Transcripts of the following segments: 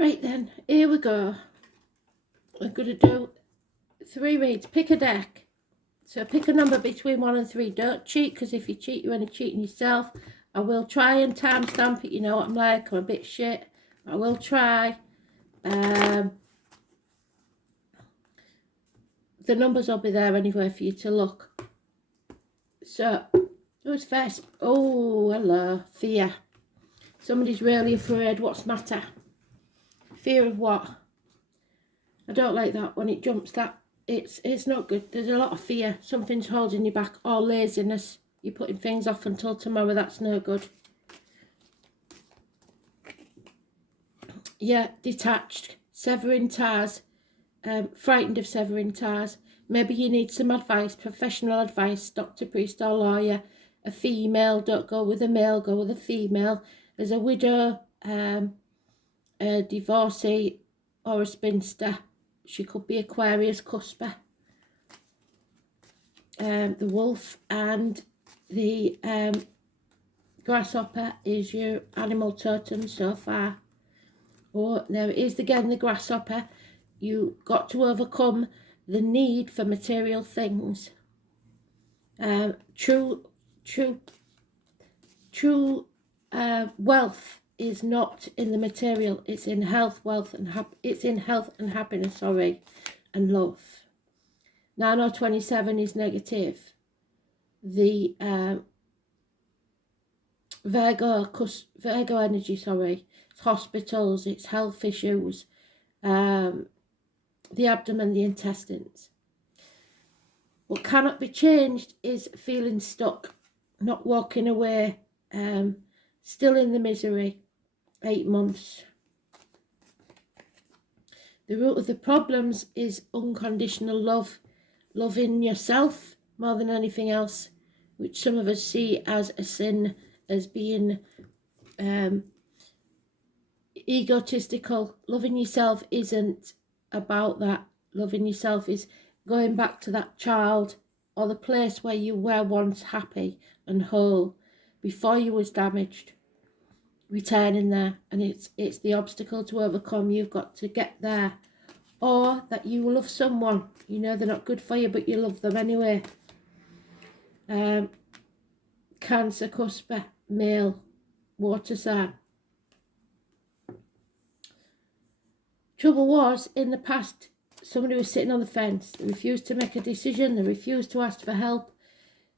Right then, here we go. I'm going to do 3 reads. Pick a deck. So pick a number between 1 and 3. Don't cheat, because if you cheat, you're only cheating yourself. I will try and timestamp it. You know what I'm like. I'm a bit shit. I will try. The numbers will be there anyway for you to look. So, who's first? Oh, hello. Fear. Somebody's really afraid. What's the matter? Fear of what? I don't like that when it jumps that. It's not good. There's a lot of fear. Something's holding you back. Or laziness. You're putting things off until tomorrow. That's no good. Yeah, detached. Severing ties. Frightened of severing ties. Maybe you need some advice. Professional advice. Doctor, priest or lawyer. A female. Don't go with a male. Go with a female. As a widow. A divorcee. Or a spinster. She could be Aquarius, cusper. The wolf and the grasshopper is your animal totem so far. Oh, there it is again, the grasshopper. You got to overcome the need for material things. True wealth is not in the material. It's in health, wealth, and happiness. Sorry, and love. 9027 is negative. The Virgo energy, sorry. It's hospitals, it's health issues, the abdomen, the intestines. What cannot be changed is feeling stuck, not walking away, still in the misery, 8 months. The root of the problems is unconditional love. Loving yourself more than anything else, which some of us see as a sin, as being egotistical. Loving yourself isn't about that. Loving yourself is going back to that child or the place where you were once happy and whole before you was damaged. Returning there, and it's the obstacle to overcome. You've got to get there. Or that you love someone, you know they're not good for you, but you love them anyway. Cancer, cusper, male, water sign. Trouble was, in the past, somebody was sitting on the fence. They refused to make a decision. They refused to ask for help.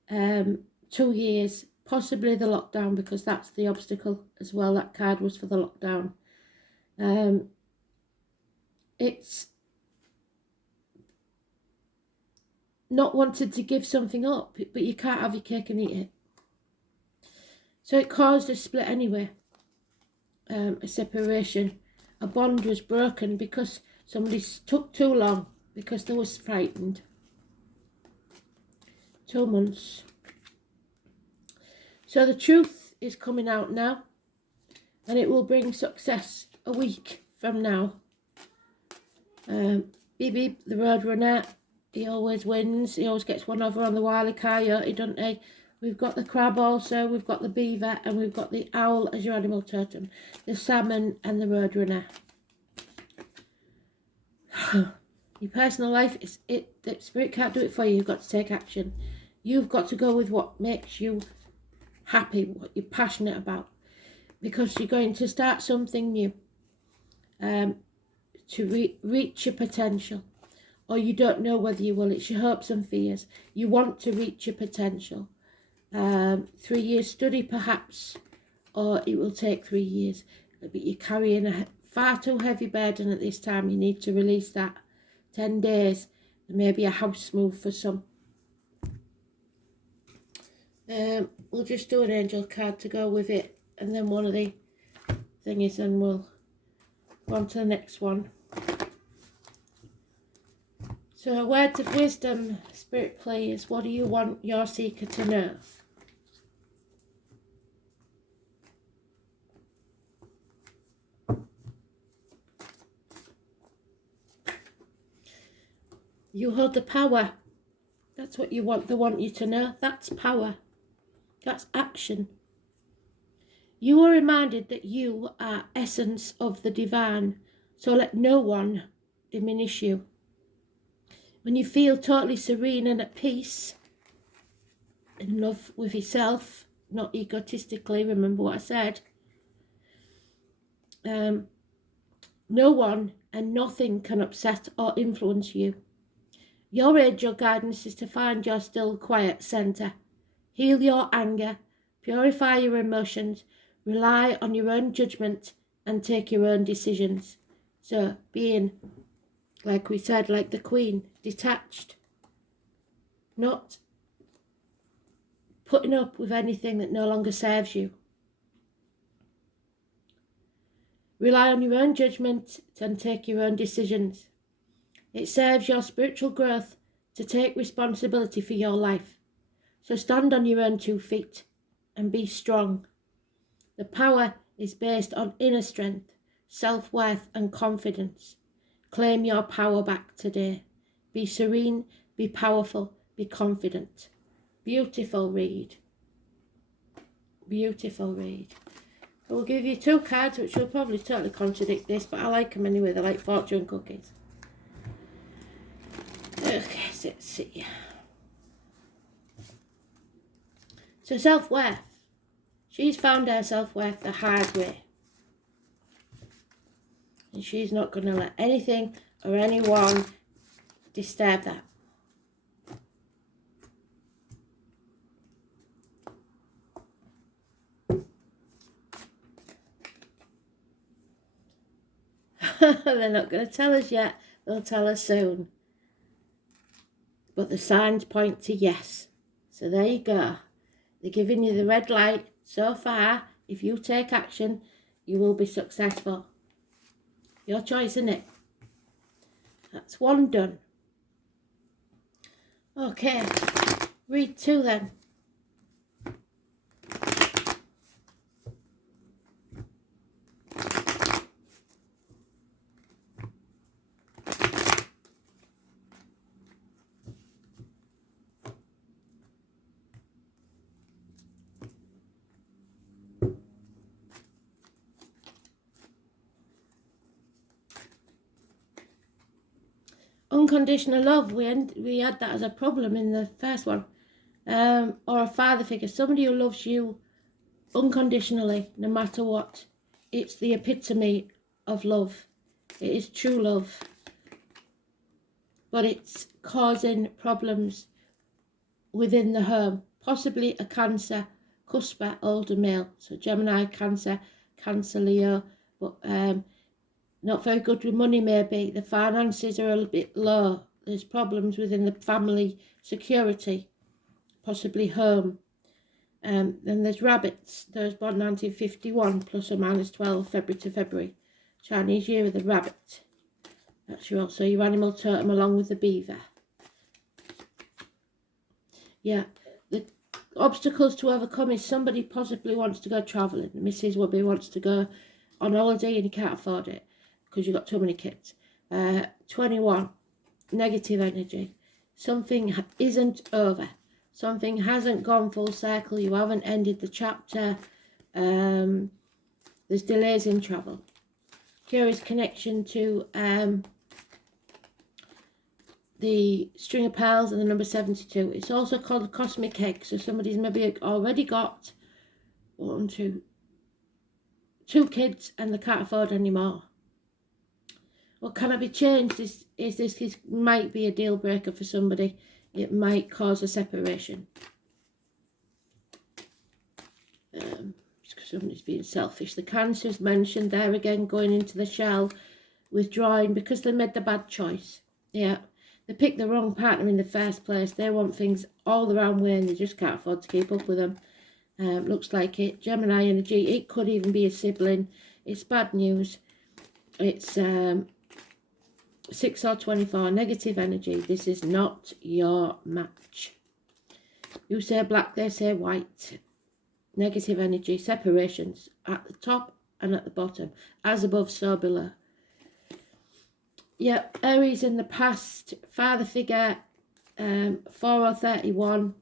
2 years, possibly the lockdown, because that's the obstacle as well. That card was for the lockdown. It's not wanted to give something up, but you can't have your cake and eat it. So it caused a split anyway, a separation. A bond was broken because somebody took too long, because they was frightened. 2 months. So the truth is coming out now, and it will bring success a week from now. Beep beep, the roadrunner. He always wins. He always gets one over on the wily coyote, doesn't he? We've got the crab also, we've got the beaver, and we've got the owl as your animal totem. The salmon and the roadrunner. Your personal life, the spirit can't do it for you. You've got to take action. You've got to go with what makes you happy, what you're passionate about. Because you're going to start something new. To reach your potential. Or you don't know whether you will. It's your hopes and fears. You want to reach your potential. 3 years study perhaps, or it will take 3 years. But you're carrying a far too heavy burden at this time. You need to release that. 10 days, maybe a house move for some. We'll just do an angel card to go with it, and then one of the thingies, and we'll go on to the next one. So, words of wisdom, Spirit please, what do you want your seeker to know? You hold the power. That's what you want. They want you to know. That's power. That's action. You are reminded that you are essence of the divine, So let no one diminish you. When you feel totally serene and at peace, in love with yourself, not egotistically, remember what I said, no one and nothing can upset or influence you. Your angel guidance is to find your still, quiet centre. Heal your anger, purify your emotions, rely on your own judgment, and take your own decisions. So, being, like we said, like the Queen, detached, not putting up with anything that no longer serves you. Rely on your own judgment and take your own decisions. It serves your spiritual growth to take responsibility for your life. So stand on your own 2 feet and be strong. The power is based on inner strength, self-worth and confidence. Claim your power back today. Be serene, be powerful, be confident. Beautiful read. Beautiful read. I will give you 2 cards which will probably totally contradict this, but I like them anyway. They're like fortune cookies. Okay, so let's see. So self-worth. She's found her self-worth the hard way. And she's not going to let anything or anyone disturb that. They're not going to tell us yet. They'll tell us soon. But the signs point to yes. So there you go. They're giving you the red light. So far, if you take action, you will be successful. Your choice, isn't it? That's 1 done. Okay. Read 2 then. Unconditional love, we had that as a problem in the first one. Or a father figure, somebody who loves you unconditionally, no matter what. It's the epitome of love. It is true love. But it's causing problems within the home. Possibly a Cancer, cusper, older male. So Gemini, Cancer, Cancer, Leo. But not very good with money maybe. The finances are a little bit low. There's problems within the family security, possibly home. Then there's rabbits. Those born 1951, plus or minus 12, February to February. Chinese year of the rabbit. That's also your animal totem along with the beaver. Yeah, the obstacles to overcome is somebody possibly wants to go travelling. Mrs. Wubby wants to go on holiday and you can't afford it because you've got too many kids. 21, negative energy. Something isn't over. Something hasn't gone full circle. You haven't ended the chapter. There's delays in travel. Curious connection to the string of pearls and the number 72. It's also called a cosmic egg. So somebody's maybe already got 2 kids and they can't afford any more. What can it be changed? This might be a deal breaker for somebody. It might cause a separation. Somebody's being selfish. The Cancer's mentioned there again, going into the shell, withdrawing because they made the bad choice. Yeah, they picked the wrong partner in the first place. They want things all the wrong way and they just can't afford to keep up with them. Looks like it. Gemini energy. It could even be a sibling. It's bad news. It's 6 or 24, negative energy. This is not your match. You say black, they say white. Negative energy, separations at the top and at the bottom. As above, so below. Yeah, Aries in the past, father figure, 4 or 31.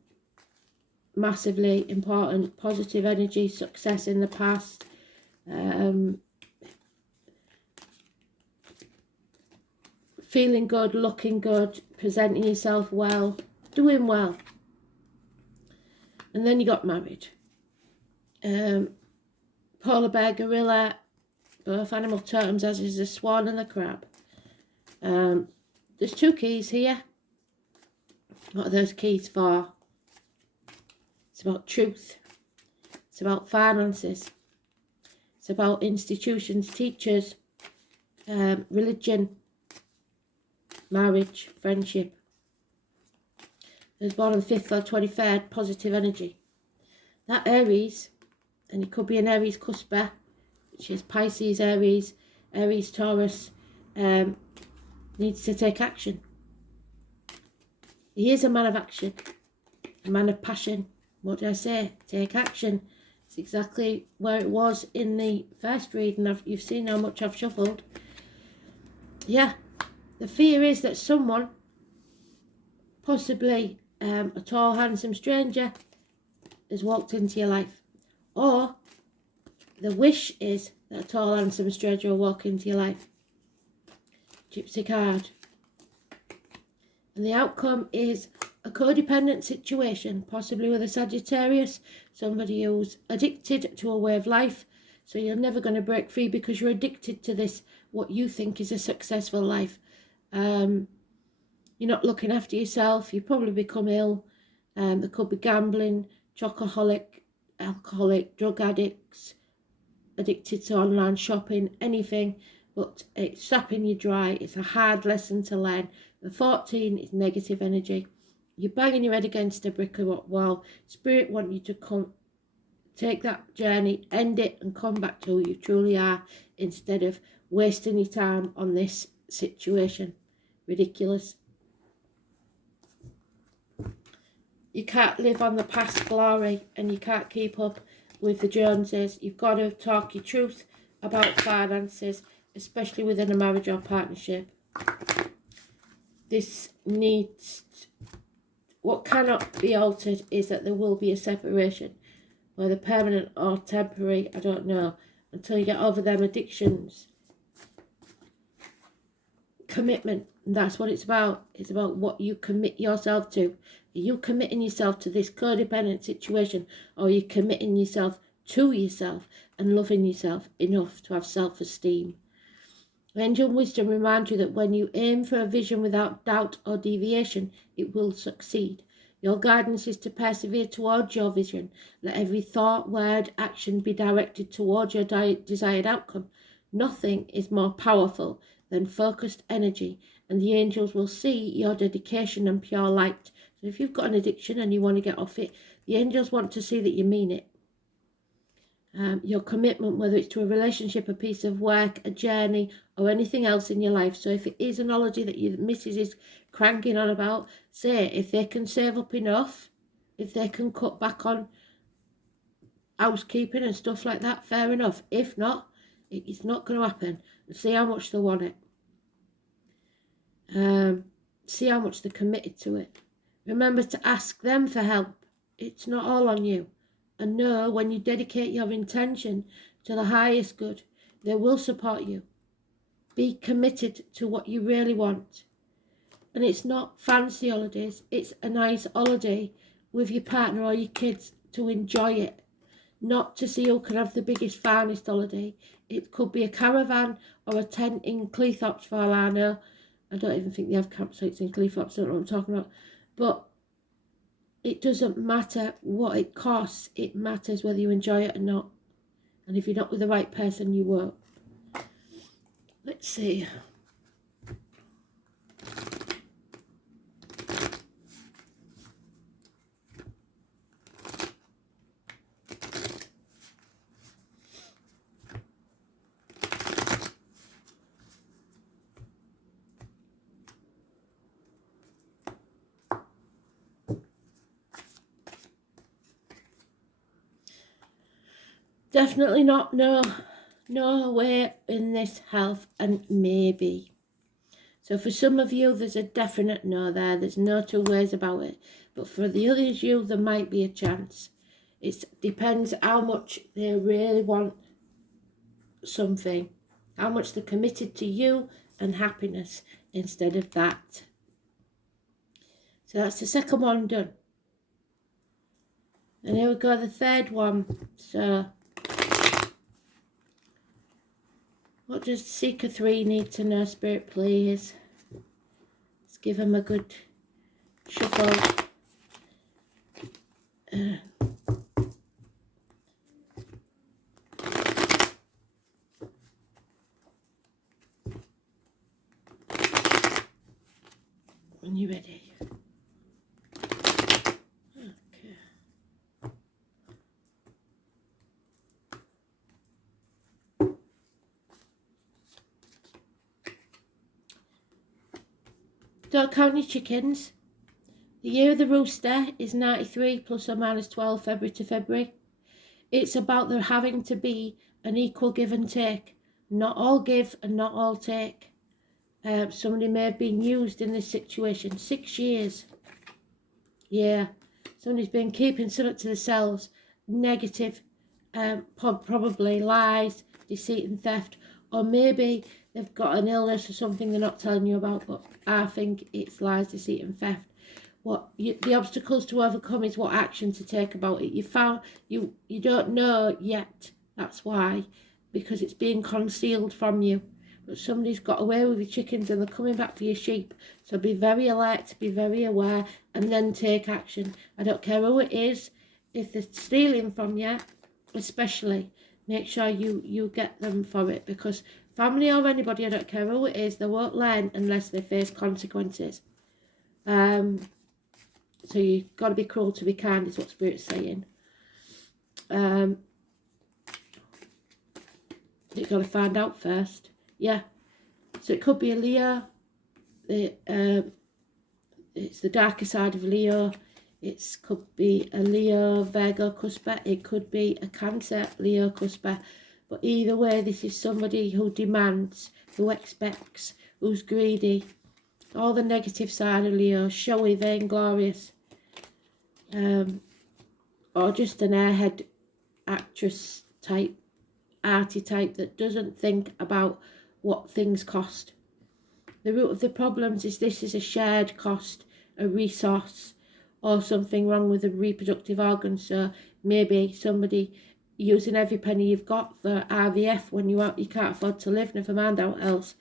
Massively important, positive energy, success in the past. feeling good, looking good, presenting yourself well, doing well. And then you got married. Polar bear, gorilla, both animal totems, as is the swan and the crab. There's 2 keys here. What are those keys for? It's about truth. It's about finances. It's about institutions, teachers, religion, marriage, friendship. There's born on the 5th or 23rd, positive energy. That Aries, and it could be an Aries cusper, which is Pisces, Aries, Taurus, needs to take action. He is a man of action, a man of passion. What did I say? Take action. It's exactly where it was in the first reading. You've seen how much I've shuffled. Yeah, the fear is that someone, possibly a tall, handsome stranger, has walked into your life. Or the wish is that a tall, handsome stranger will walk into your life. Gypsy card. And the outcome is a codependent situation, possibly with a Sagittarius, somebody who's addicted to a way of life. So you're never going to break free because you're addicted to this, what you think is a successful life. You're not looking after yourself. You probably become ill. There could be gambling, chocoholic, alcoholic, drug addicts, addicted to online shopping, anything. But it's sapping you dry. It's a hard lesson to learn. The 14 is negative energy. You're banging your head against a brick wall. Spirit want you to come, take that journey, end it, and come back to who you truly are, instead of wasting your time on this situation. Ridiculous. You can't live on the past glory, and you can't keep up with the Joneses. You've got to talk your truth about finances, especially within a marriage or partnership. This needs, what cannot be altered is that there will be a separation, whether permanent or temporary, I don't know, until you get over them addictions. Commitment, and that's what it's about. It's about what you commit yourself to. Are you committing yourself to this codependent situation, or are you committing yourself to yourself and loving yourself enough to have self-esteem? Angel wisdom reminds you that when you aim for a vision without doubt or deviation, it will succeed. Your guidance is to persevere towards your vision. Let every thought, word, action be directed towards your desired outcome. Nothing is more powerful than focused energy, and the angels will see your dedication and pure light. So if you've got an addiction and you want to get off it, the angels want to see that you mean it. Your commitment, whether it's to a relationship, a piece of work, a journey, or anything else in your life. So if it is an ology that your missus is cranking on about, say if they can save up enough, if they can cut back on housekeeping and stuff like that, fair enough. If not, it's not going to happen. And see how much they want it. See how much they're committed to it. Remember to ask them for help. It's not all on you. And know when you dedicate your intention to the highest good, they will support you. Be committed to what you really want. And it's not fancy holidays. It's a nice holiday with your partner or your kids to enjoy it. Not to see who can have the biggest, finest holiday. It could be a caravan or a tent in Cleethorpes for all I know. I don't even think they have campsites in Cleethorpes. I don't know what I'm talking about. But it doesn't matter what it costs. It matters whether you enjoy it or not. And if you're not with the right person, you won't. Let's see. Definitely not, no way in this health, and maybe. So for some of you, there's a definite no there. There's no two ways about it. But for the others, there might be a chance. It depends how much they really want something, how much they're committed to you and happiness. instead of that. So that's the second one done. And here we go, the third one. So what does Seeker 3 need to know, Spirit, please? Let's give him a good shuffle. When you're ready. Okay. Don't count your chickens. The year of the rooster is 93 plus or minus 12 February to February. It's about there having to be an equal give and take. Not all give and not all take. Somebody may have been used in this situation. 6 years. Yeah. Somebody's been keeping something to themselves. Negative. Probably lies, deceit and theft. Or maybe they've got an illness or something they're not telling you about. But I think it's lies, deceit and theft. The obstacles to overcome is what action to take about it. You don't know yet. That's why, because it's being concealed from you. But somebody's got away with your chickens and they're coming back for your sheep. So be very alert, be very aware, and then take action. I don't care who it is. If they're stealing from you, especially, make sure you get them for it, because family or anybody, I don't care who it is, they won't learn unless they face consequences. So you've got to be cruel to be kind, is what Spirit's saying. You've got to find out first. Yeah. So it could be a Leo. It's the darker side of Leo. It could be a Leo, Virgo, Cusper. It could be a Cancer, Leo, Cusper. But either way, this is somebody who demands, who expects, who's greedy. All the negative side of Leo, showy, vainglorious. Or just an airhead actress type, arty type that doesn't think about what things cost. The root of the problems is this is a shared cost, a resource, or something wrong with the reproductive organ. So maybe somebody using every penny you've got for IVF when you can't afford to live, never mind out else.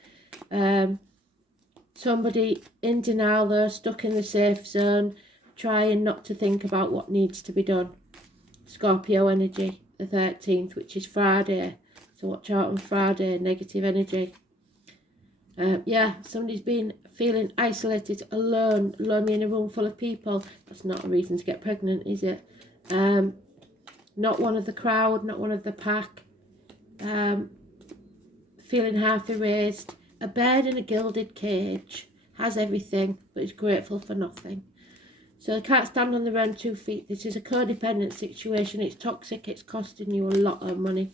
Somebody in denial though, stuck in the safe zone, trying not to think about what needs to be done. Scorpio energy, the 13th, which is Friday. So watch out on Friday, negative energy. Yeah, somebody's been feeling isolated, alone, lonely in a room full of people. That's not a reason to get pregnant, is it? Not one of the crowd, not one of the pack. Feeling half erased. A bird in a gilded cage. Has everything, but is grateful for nothing. So they can't stand on their own 2 feet. This is a codependent situation. It's toxic. It's costing you a lot of money.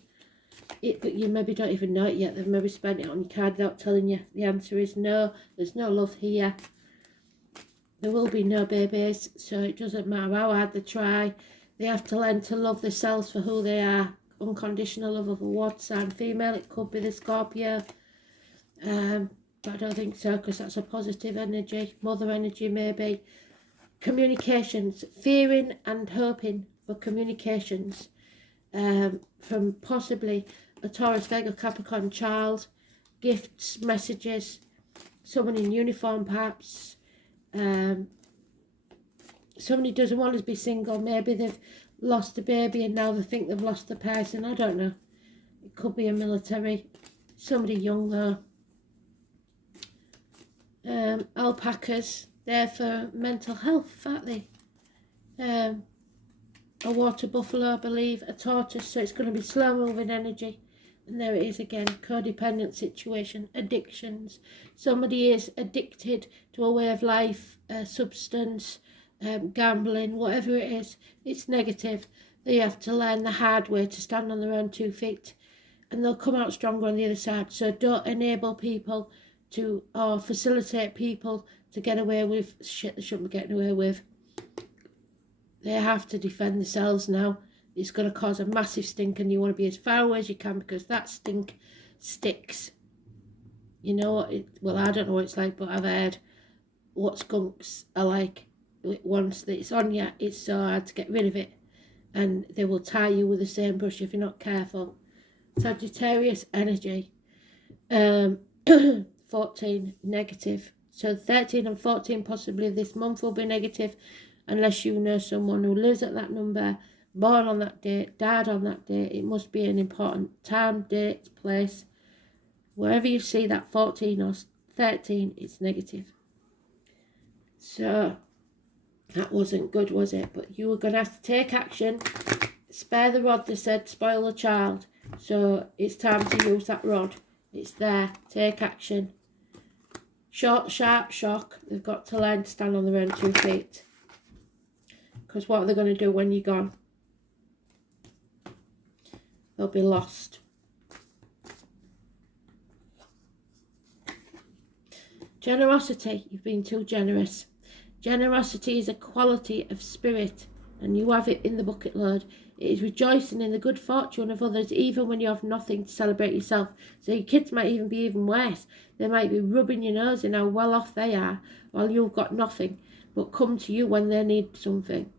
But you maybe don't even know it yet. They've maybe spent it on your card without telling you. The answer is no. There's no love here. There will be no babies. So it doesn't matter how hard they try. They have to learn to love themselves for who they are. Unconditional love of a water sign female. It could be the Scorpio. But I don't think so, because that's a positive energy. Mother energy maybe. Communications, fearing and hoping for communications from possibly a Taurus, Virgo, Capricorn child, gifts, messages, someone in uniform perhaps, somebody doesn't want to be single, maybe they've lost a baby and now they think they've lost the person, I don't know. It could be a military, somebody young though. Alpacas, they're for mental health, aren't they? A water buffalo, I believe, a tortoise, so it's going to be slow moving energy. And there it is again, codependent situation, addictions. Somebody is addicted to a way of life, a substance, gambling, whatever it is, it's negative. They have to learn the hard way to stand on their own 2 feet, and they'll come out stronger on the other side. So don't enable people to, or facilitate people to get away with shit they shouldn't be getting away with. They have to defend themselves now. It's going to cause a massive stink, and you want to be as far away as you can, because that stink sticks. You know what well, I don't know what it's like, but I've heard what skunks are like. Once it's on you, it's so hard to get rid of it, and they will tie you with the same brush if you're not careful. Sagittarius energy, 14 negative. So 13 and 14 possibly this month will be negative, unless you know someone who lives at that number, born on that date, died on that date. It must be an important time, date, place. Wherever you see that 14 or 13, it's negative. So that wasn't good, was it? But you were going to have to take action. Spare the rod, they said, spoil the child. So it's time to use that rod. It's there. Take action. Short, sharp shock. They've got to learn to stand on their own 2 feet. Because what are they going to do when you're gone? They'll be lost. Generosity. You've been too generous. Generosity is a quality of spirit, and you have it in the bucket load. It is rejoicing in the good fortune of others, even when you have nothing to celebrate yourself. So your kids might even be even worse. They might be rubbing your nose in how well off they are, while you've got nothing, but come to you when they need something.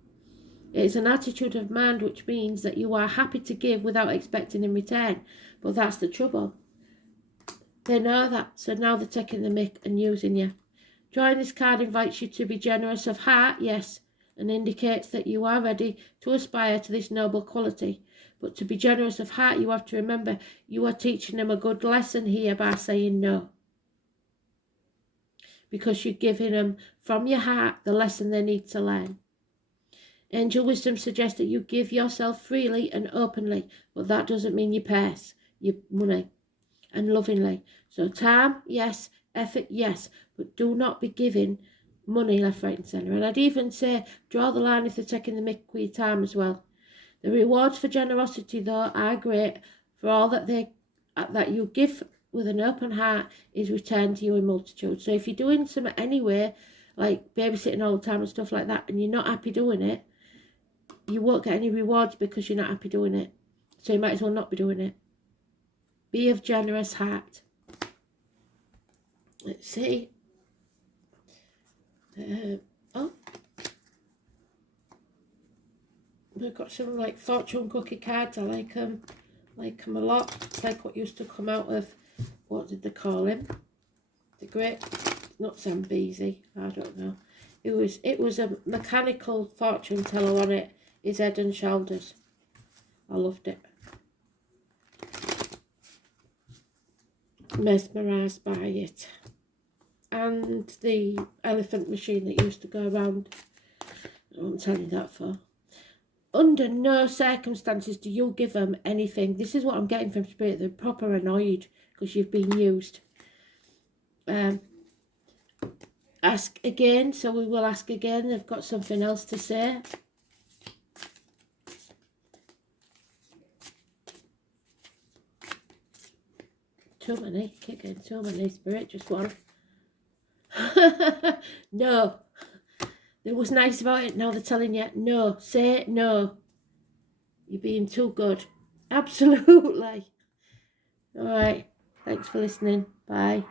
It is an attitude of mind, which means that you are happy to give without expecting in return. But that's the trouble. They know that, so now they're taking the mick and using you. Drawing this card invites you to be generous of heart, yes, and indicates that you are ready to aspire to this noble quality. But to be generous of heart, you have to remember you are teaching them a good lesson here by saying no. Because you're giving them from your heart the lesson they need to learn. Angel wisdom suggests that you give yourself freely and openly, but that doesn't mean your purse, your money, and lovingly. So time, yes. Effort, yes, but do not be giving money left, right and centre. And I'd even say draw the line if they're taking the mick with your time as well. The rewards for generosity, though, are great, for all that you give with an open heart is returned to you in multitude. So if you're doing something anyway, like babysitting all the time and stuff like that, and you're not happy doing it, you won't get any rewards because you're not happy doing it. So you might as well not be doing it. Be of generous heart. Let's see. We've got some like fortune cookie cards. I like them a lot. It's like what used to come out of, what did they call him? The great, not Zambezi, I don't know. It was a mechanical fortune teller on it. His head and shoulders. I loved it. Mesmerised by it. And the elephant machine that used to go around. I won't tell you that for. Under no circumstances do you give them anything. This is what I'm getting from Spirit. They're proper annoyed because you've been used. Ask again. So we will ask again. They've got something else to say. Too many. Kicking too many, Spirit. Just one. No. It was nice about it. Now they're telling you no. Say no. You're being too good. Absolutely. All right. Thanks for listening. Bye.